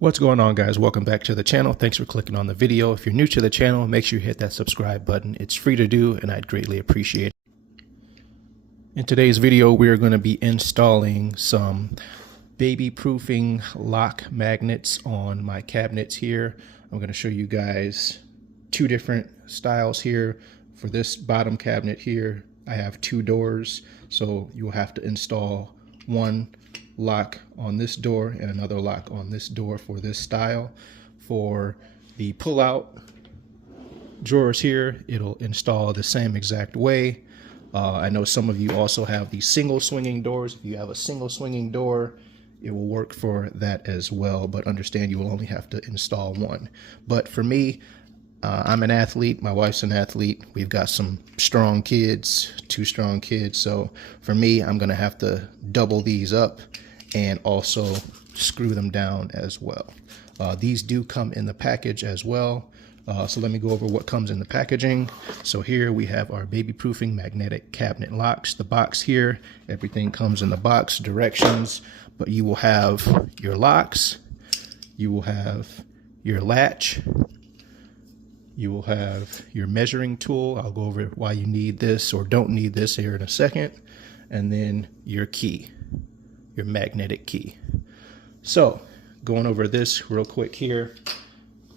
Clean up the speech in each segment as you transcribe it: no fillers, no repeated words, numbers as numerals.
What's going on, guys? Welcome back to the channel. Thanks for clicking on the video. If you're new to the channel, make sure you hit that subscribe button. It's free to do and I'd greatly appreciate it. In today's video, we are going to be installing some baby proofing lock magnets on my cabinets here. I'm going to show you guys two different styles here. For this bottom cabinet here, I have two doors, so you'll have to install one lock on this door and another lock on this door for this style. For the pull-out drawers here, it'll install the same exact way. I know some of you also have the single swinging doors. If you have a single swinging door, it will work for that as well, but understand you will only have to install one. But for me, I'm an athlete, my wife's an athlete, we've got some strong kids, two strong kids, so for me, I'm gonna have to double these up and also screw them down as well. These do come in the package as well. So let me go over what comes in the packaging. So here we have our baby proofing magnetic cabinet locks. The box here, everything comes in the box, directions, but you will have your locks, you will have your latch, you will have your measuring tool. I'll go over why you need this or don't need this here in a second. And then your key, your magnetic key. So going over this real quick here,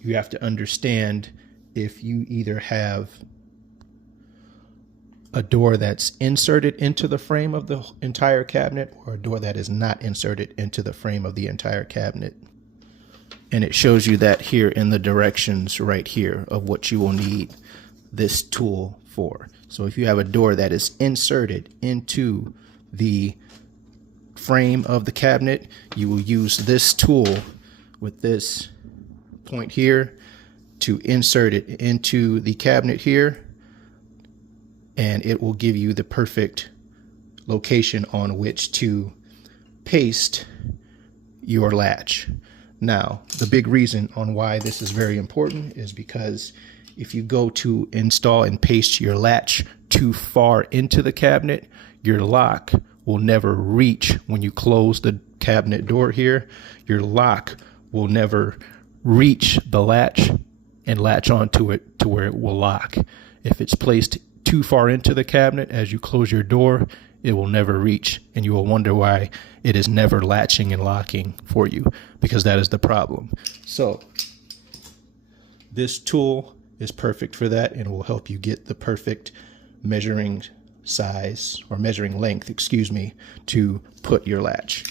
you have to understand if you either have a door that's inserted into the frame of the entire cabinet or a door that is not inserted into the frame of the entire cabinet. And it shows you that here in the directions right here of what you will need this tool for. So if you have a door that is inserted into the frame of the cabinet, you will use this tool with this point here to insert it into the cabinet here, and it will give you the perfect location on which to paste your latch. Now, the big reason on why this is very important is because if you go to install and paste your latch too far into the cabinet, your lock will never reach when you close the cabinet door here. Your lock will never reach the latch and latch onto it to where it will lock. If it's placed too far into the cabinet as you close your door, it will never reach, and you will wonder why it is never latching and locking for you, because that is the problem. So this tool is perfect for that, and will help you get the perfect measuring size or measuring length, excuse me, to put your latch.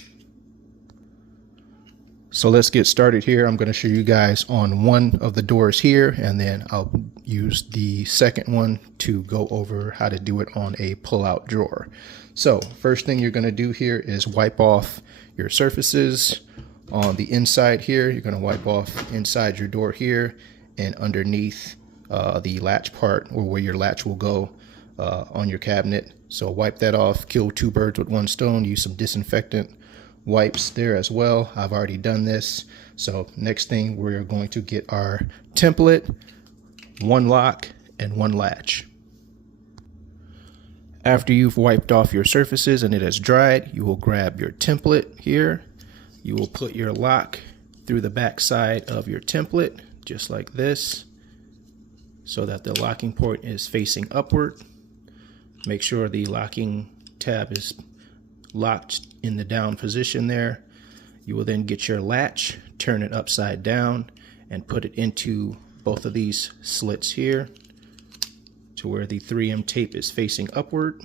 So let's get started here. I'm going to show you guys on one of the doors here, and then I'll use the second one to go over how to do it on a pull-out drawer. So first thing you're going to do here is wipe off your surfaces on the inside here. You're going to wipe off inside your door here and underneath the latch part, or where your latch will go on your cabinet. So wipe that off, kill two birds with one stone, use some disinfectant wipes there as well. I've already done this. So next thing, we're going to get our template, one lock and one latch. After you've wiped off your surfaces and it has dried, you will grab your template here. You will put your lock through the back side of your template, just like this, so that the locking port is facing upward. Make sure the locking tab is locked in the down position there. You will then get your latch, turn it upside down, and put it into both of these slits here to where the 3M tape is facing upward,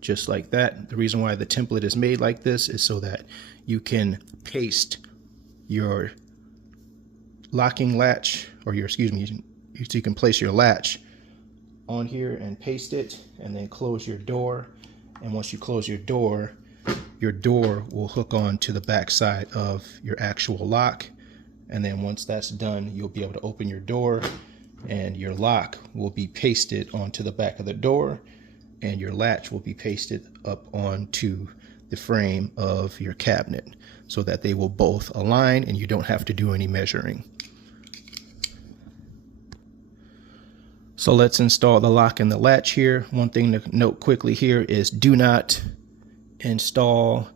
just like that. The reason why the template is made like this is so that you can paste your locking latch, or your, excuse me, so you can place your latch on here and paste it, and then close your door. And once you close your door will hook on to the back side of your actual lock. And then once that's done, you'll be able to open your door, and your lock will be pasted onto the back of the door, and your latch will be pasted up onto the frame of your cabinet, so that they will both align and you don't have to do any measuring. So let's install the lock and the latch here. One thing to note quickly here is do not install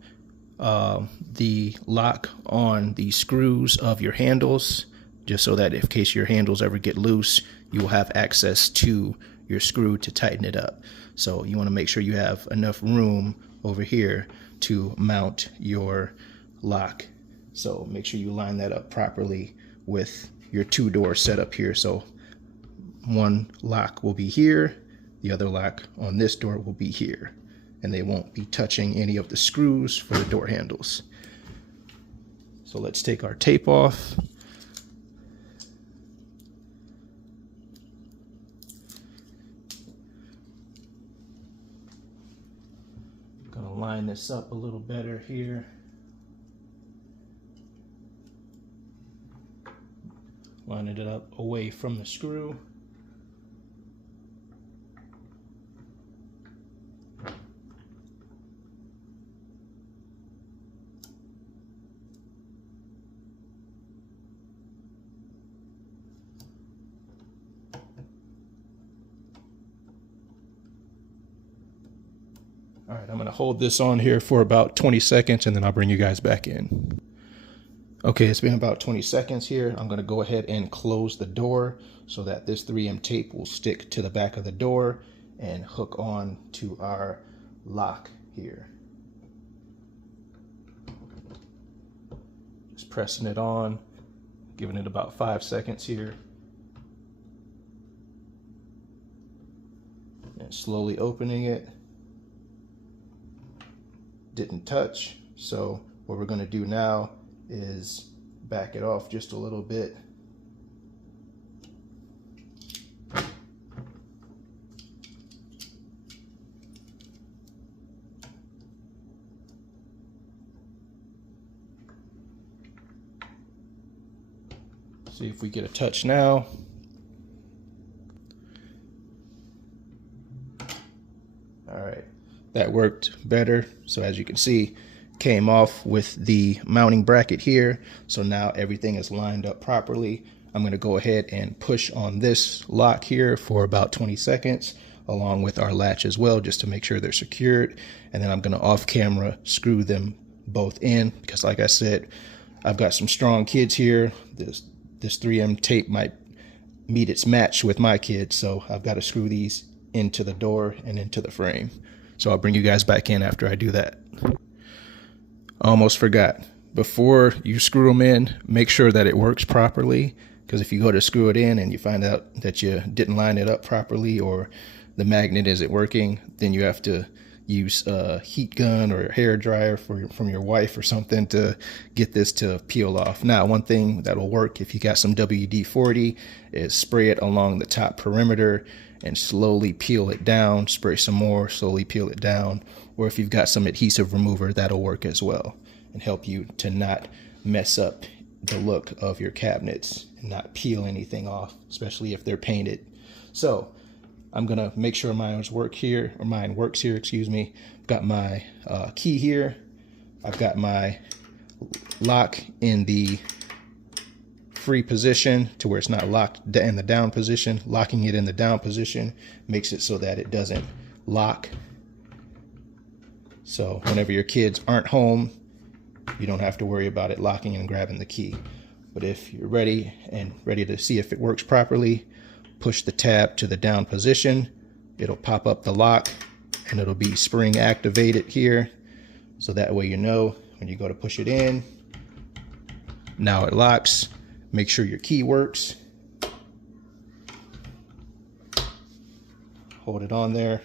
the lock on the screws of your handles, just so that in case your handles ever get loose, you will have access to your screw to tighten it up. So you want to make sure you have enough room over here to mount your lock. So make sure you line that up properly with your two-door setup here. So one lock will be here, the other lock on this door will be here, and they won't be touching any of the screws for the door handles. So let's take our tape off. Gonna line this up a little better here. Lining it up away from the screw. All right, I'm going to hold this on here for about 20 seconds and then I'll bring you guys back in. Okay, it's been about 20 seconds here. I'm going to go ahead and close the door so that this 3M tape will stick to the back of the door and hook on to our lock here. Just pressing it on, giving it about 5 seconds here. And slowly opening it. Didn't touch, so what we're going to do now is back it off just a little bit. See if we get a touch now. All right, that worked better. So as you can see, came off with the mounting bracket here. So now everything is lined up properly. I'm going to go ahead and push on this lock here for about 20 seconds, along with our latch as well, just to make sure they're secured. And then I'm going to off camera screw them both in, because like I said, I've got some strong kids here. This 3M tape might meet its match with my kids, so I've got to screw these into the door and into the frame. So I'll bring you guys back in after I do that. Almost forgot. Before you screw them in, make sure that it works properly, because if you go to screw it in and you find out that you didn't line it up properly or the magnet isn't working, then you have to use a heat gun or a hair dryer from your wife or something to get this to peel off. Now, one thing that'll work if you got some WD-40 is spray it along the top perimeter and slowly peel it down. Spray some more, slowly peel it down. Or if you've got some adhesive remover, that'll work as well and help you to not mess up the look of your cabinets and not peel anything off, especially if they're painted. So I'm gonna make sure mine works here, excuse me. I've got my key here. I've got my lock in the free position to where it's not locked in the down position. Locking it in the down position makes it so that it doesn't lock. So whenever your kids aren't home, you don't have to worry about it locking and grabbing the key. But if you're ready to see if it works properly, push the tab to the down position. It'll pop up the lock and it'll be spring activated here. So that way you know when you go to push it in, now it locks. Make sure your key works. Hold it on there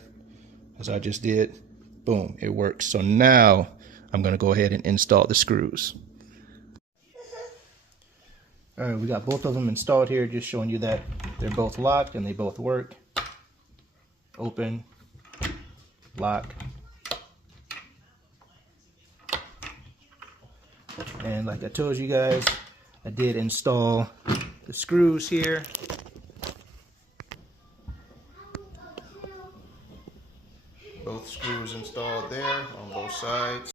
as I just did. Boom, it works. So now I'm going to go ahead and install the screws. All right, we got both of them installed here, just showing you that they're both locked and they both work. Open, lock. And like I told you guys, I did install the screws here. Both screws installed there on both sides.